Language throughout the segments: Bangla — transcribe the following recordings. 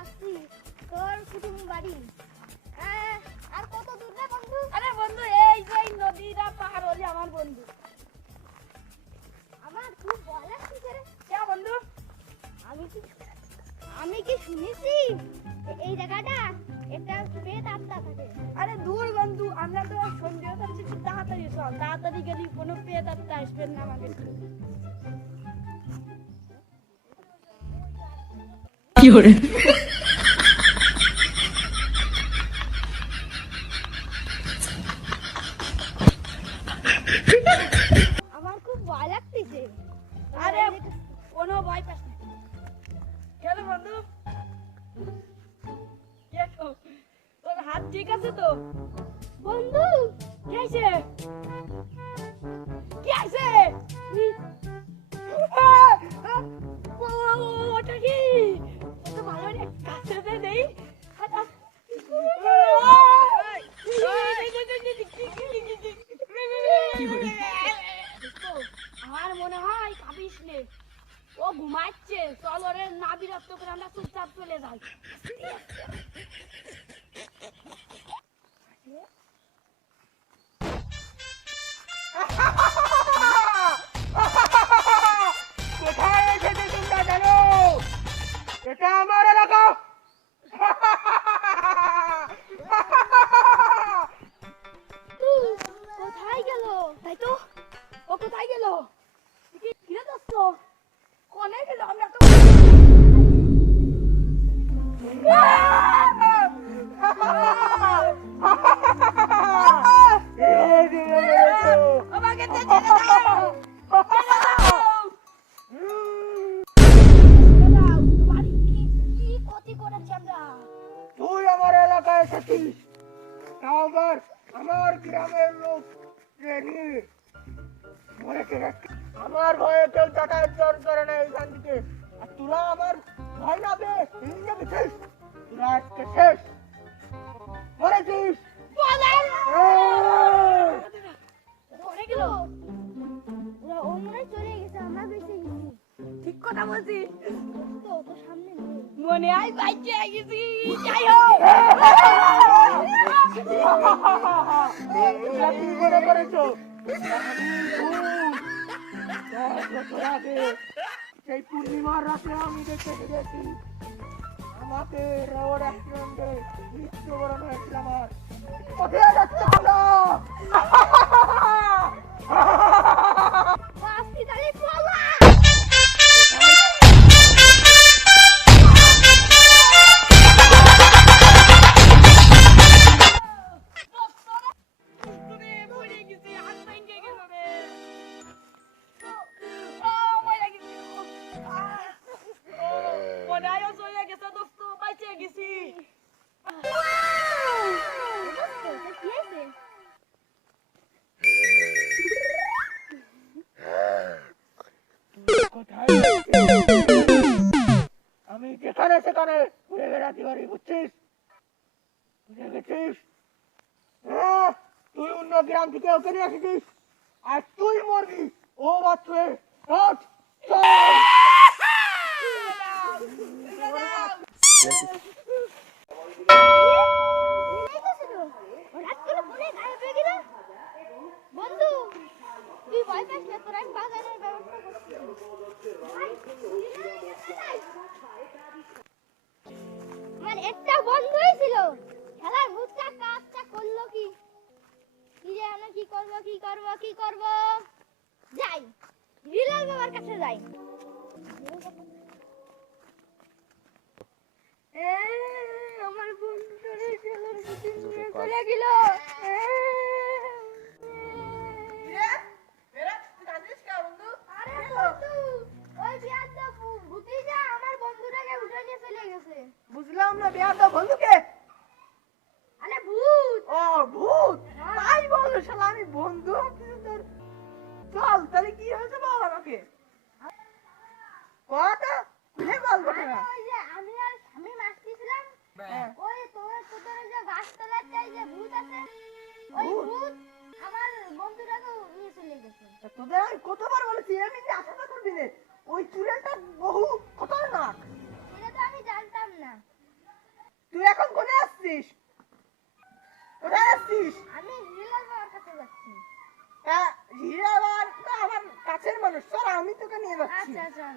আসছি তোর কুটুম বাড়ি। আর কত দূর রে বন্ধু? আরে বন্ধু এই যে নদীটা পার হলে আমার বন্ধু। আমার খুব ভয় লাগছে রে। কে বন্ধু? আমি কি শুনেছি এই জায়গাটা একটা প্রেত আত্মা থাকে। আরে দূর বন্ধু, আমরা তো সন্ধ্যা হচ্ছে, একটু তাড়াতাড়ি চল, তাড়াতাড়ি গেলি কোনো পেয়ে তাড়াতাড়ি আসবেন না আমাদের। কি করে আমার খুব ভয় লাগতেছে। আরে কোনো ভয় পাস না। কেন বন্ধু? কেন? তোর হাত ঠিক আছে তো? বন্ধু কি আছে? কি আছে? ওটা কি? তো ভালো রে, কাছে দে দেই। আমার মনে হয় কাঁপিস নে, ও ঘুমাচ্ছে। চল ওরে না বিরক্ত করে আমরা চুপচাপ চলে যাই। কোথায় এসেছে তোমরা জানো? এটা আমার এলাকা। কোথায় গেল? তাই তো, ও কোথায় গেল? কিরে দোস্ত, কোনে গেল? আমরা তো আমাকে ছেড়ে দাও, ছেড়ে দাও, ছেড়ে দাও। তোমার কি কি ক্ষতি করেছি আমরা? তুই আমার এলাকায় এসেছিস, তাও আবার আমার গ্রামের লোক নিয়ে মরেছে নাকি? আমার ভয়ে কেউ যাতায়াত করে না এইখান থেকে, আর তোরা আমার ভয় না পেয়ে হিন্দে গেছিস। তোরা আজকে শেষ, মরেছিস। কোনে গেল? ওরা অন্যরা চলে গেছে, আমরা বেঁচে গেছি। ঠিক কথা বলছি। তো তোর সামনে নেই। মনে হয় বাইকে গেছি। যাই হোক, তোমরা কি মনে করেছো আমি ভূত? 10 বছর আগে সেই পূর্ণিমার রাতে আমি দেখে গেছি, আমাকে রোড অ্যাক্সিডেন্টে মৃত্যুবরণ হয়েছিল। আমার কোথায় যাচ্ছে তোমরা? বাসি তালি পলা। তুমি মরে গেছি, হাত ভেঙে গেল রে। ও মরে গেছি। মনে হয় ও চলে গেছে দোস্ত, বাইচে গেছি। কি হয়েছে? কোথায় যাচ্ছিস? আমি যেখানে সেখানে ঘুরে বেড়াতে পারি, বুঝছিস? বুঝে গেছিস? হ্যাঁ, তুই অন্য গ্রাম থেকে ওকে নিয়ে এসেছিস, আর তুই মরবি। ও মাত্র ওঠ, চল। হঠাৎ করে ফোনে গায়েব হয়ে গেল। বন্ধু তুই ভয় পাস না, তোর আমি বাজারের ব্যবস্থা করছি। আমার একটা বন্ধুই ছিল, খেলার ভূতটা কাজটা করলো কি কি জানো? কি করব যাই বিলাল বাবার কাছে যাই। আমার বন্ধুটারে খেলার ভূতে নিয়ে চলে গেল। আরে বন্ধু, ওই বিয়াদটা ভূতি যা আমার বন্ধুটাকে উঠে নিয়ে চলে গেছে। বুঝলাম না, বেয়াদব বন্ধুকে। আরে ভূত। ও ভূত, তাই বলো শালা, আমি বন্ধু তোর। চল তাহলে কি হয়েছে বল আমাকে, কথা খুলে বলবো না। ওই যে আমি আর স্বামী মারতেছিলাম, ওই তোদের যে গাছতলার চাই যে ভূত আছে, ওই ভূত আমার বন্ধুটাকে নিয়ে চলে গেছে। তোদের আমি কতবার বলেছি এমনি আশা করবি না, ওই চুড়েলটা বহু খতরনাক। এটা তো আমি জানতাম না। যাচ্ছি। আচ্ছা আচ্ছা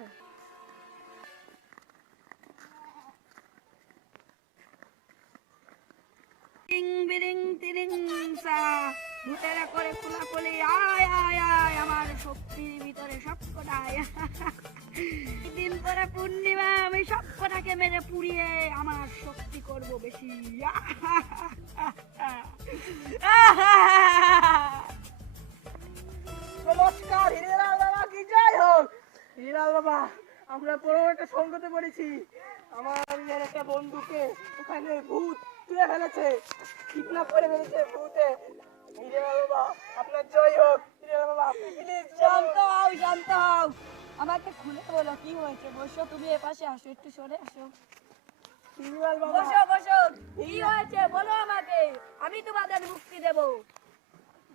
টিং বিরিং তিরিং সা ভূতেরা করে খোলাখুলি আয় আয় আয় আমার শক্তির ভিতরে সবকটাই দিন পরে পূর্ণিমা আমি সবকটাকে মেরে পুড়িয়ে আমার শক্তি করব বেশি নমস্কার হিরেলাল বাবা, কি যাই হোক হিরেলাল বাবা, আমরা পুরো একটা সঙ্গতে পড়েছি। আমার একটা বন্ধুকে ওখানে ভূত তুলে ফেলেছে, কিডন্যাপ করে ফেলেছে ভূতে। হিরেলাল বাবা আপনার জয় হোক। হিরেলাল বাবা আপনি প্লিজ শান্ত হও শান্ত হও আমাকে খুলে বলো কি হয়েছে বসো তুমি এপাশে আসো একটু সরে আসো হিরেলাল বাবা, বসো বসো কি হয়েছে বলো আমাকে আমি তোমাদের মুক্তি দেব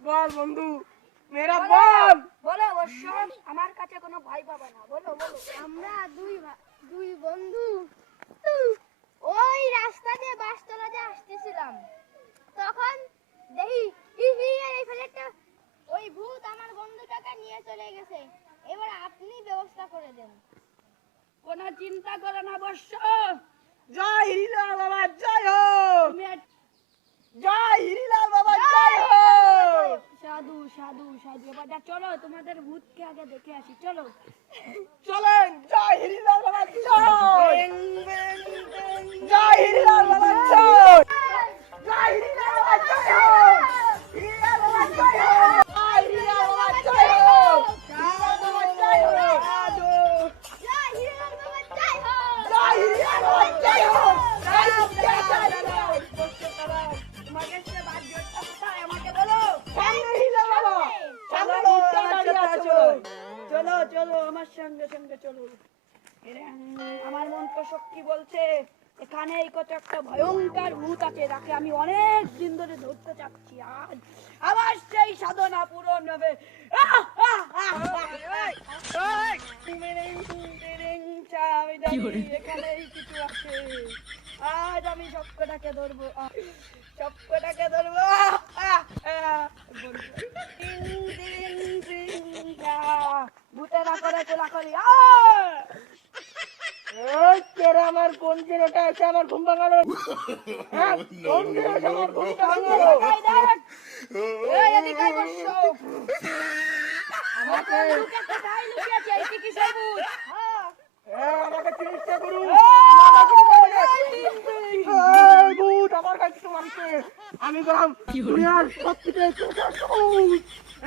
বল বন্ধু, মেরা বলো, বল। বলো অবশ্য আমার কাছে কোনো ভয় পাবে না বলো বলো আমরা দুই বন্ধু ওই রাস্তা দিয়ে বাসতলা দিয়ে আসতেছিলাম, তখন দেখি হি হি আর এই ফেলে একটা ওই ভূত আমার বন্ধুটাকে নিয়ে চলে গেছে। এবার আপনি ব্যবস্থা করে দেন। কোনো চিন্তা করো না অবশ্য জয় হিরেলাল বাবা, জয় হোক। তুমি জয় হিরেলাল বাবা, জয় হোক। সাধু সাধু সাধু এবার চলো তোমাদের ভূতকে আগে দেখে আসি চলো চলেন, জয় হিরেলাল বাবা, জয়। জয় হিরেলাল বাবা, জয়। জয় হিরেলাল বাবা, জয় হোক। হিরেলাল বাবা, জয় হোক। জয় হিরেলাল বাবা, জয় হোক। হিরেলাল বাবা, জয় হোক। জয় হিরেলাল বাবা, জয় হোক। জয় হিরেলাল বাবা, জয় হোক। জয় হিরেলাল বাবা, তোমাকে সে বাদ্যটা কোথায় আমাকে বলো সামনে হিরেলাল বাবা, সামনে চলো উঠতে দাঁড়িয়ে আছে। চলো চলো আমার সঙ্গে সঙ্গে চলো আমার মন তো শক্তি বলছে এখানে এই কত একটা ভয়ঙ্কর ভূত আছে যাকে আমি অনেক দিন ধরে ধরতে চাচ্ছি আজ আবার সেই সাধনা পূরণ হবে এখানেই কিছু আছে আজ আমি সবকটাকে ধরবো সবকটাকে ধরবো ভূতেরা করে চলাকলি এই তেরা আমার কোন জেলাটা আছে আমার ঘুম ভাঙালো? হ্যাঁ, কোন জেলাটা আমার ঘুম ভাঙালো? আমাকে আমাকে চিকিৎসা করুন। এই ভূত আমার কাছে তো মানছে। আমি গেলাম দুনিয়ার সবথেকে ছোট ভূত।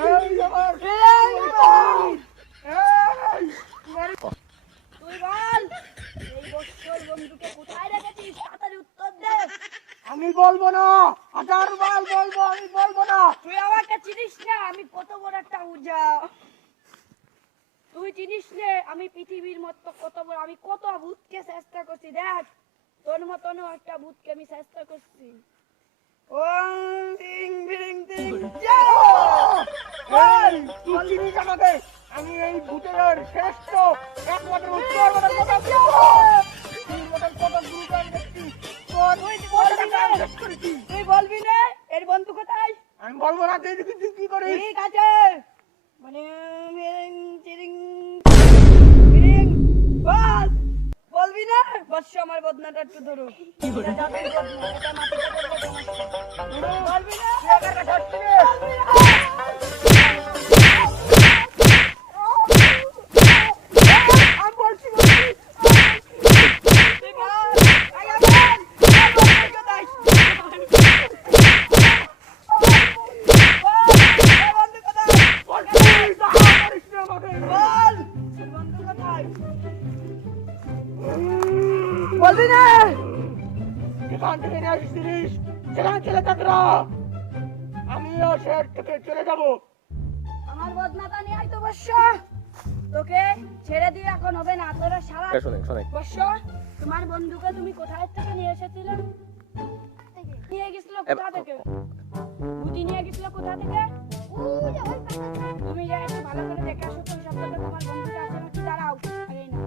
এই আমার ভূত। এই তুই বল এই বছর বন্ধুকে কোথায় রেখেছিস তাড়াতাড়ি উত্তর দে আমি বলবো না, 1000 বার বলবো, আমি বলবো না। তুই আমাকে চিনিস না আমি কত বড় একটা উজা তুই চিনিস না আমি পৃথিবীর মতো কত বড় আমি কত ভূতকে চেষ্টা করছি দেখ তোর মতনও একটা ভূতকে আমি চেষ্টা করছি ওং টিং বিরিং টিং এই, তুই চিনিস আমাকে? আমি এই ভূতের শ্রেষ্ঠ একমাত্র উত্তর মতন কথা বলবো। তুই মতন কত গুরুজন ব্যক্তি তোর শেষ করেছি। তুই বলবি না এর বন্ধু কোথায় আমি বলবো না, তুই দেখি তুই কি করিস। ঠিক আছে মানে বিরিং টিরিং বিরিং বল বলবি না বস আমার বদনাটা একটু ধরো এটা জাদুর বদনা, এটা মাটিতে পড়লে সমস্যা বলবি না একা ধরছি রে। আমি বলছি বলছি। তুই বল আগে বল বল কোথায় বন্ধু কোথায় বলছি, দেখা করিস না আমাকে। বল বন্ধু কোথায় বলবি না যেখান থেকে নিয়ে আসছিস সেখানে চলে থাকরা। আমিও সে থেকে চলে যাবো। আমার বদনাটা নিয়ে আয় তো বর্ষ তোকে ছেড়ে দিয়ে এখন হবে না তোরা সারা বর্ষ তোমার বন্ধুকে তুমি কোথায় থেকে নিয়ে এসেছিলে নিয়ে গেছিল কোথা থেকে বুদ্ধি নিয়ে গেছিল কোথা থেকে ওই যে ওই পাশে তুমি যে একটু ভালো করে দেখে আসো তো সব তোমার বন্ধুটা আছে নাকি দাঁড়াও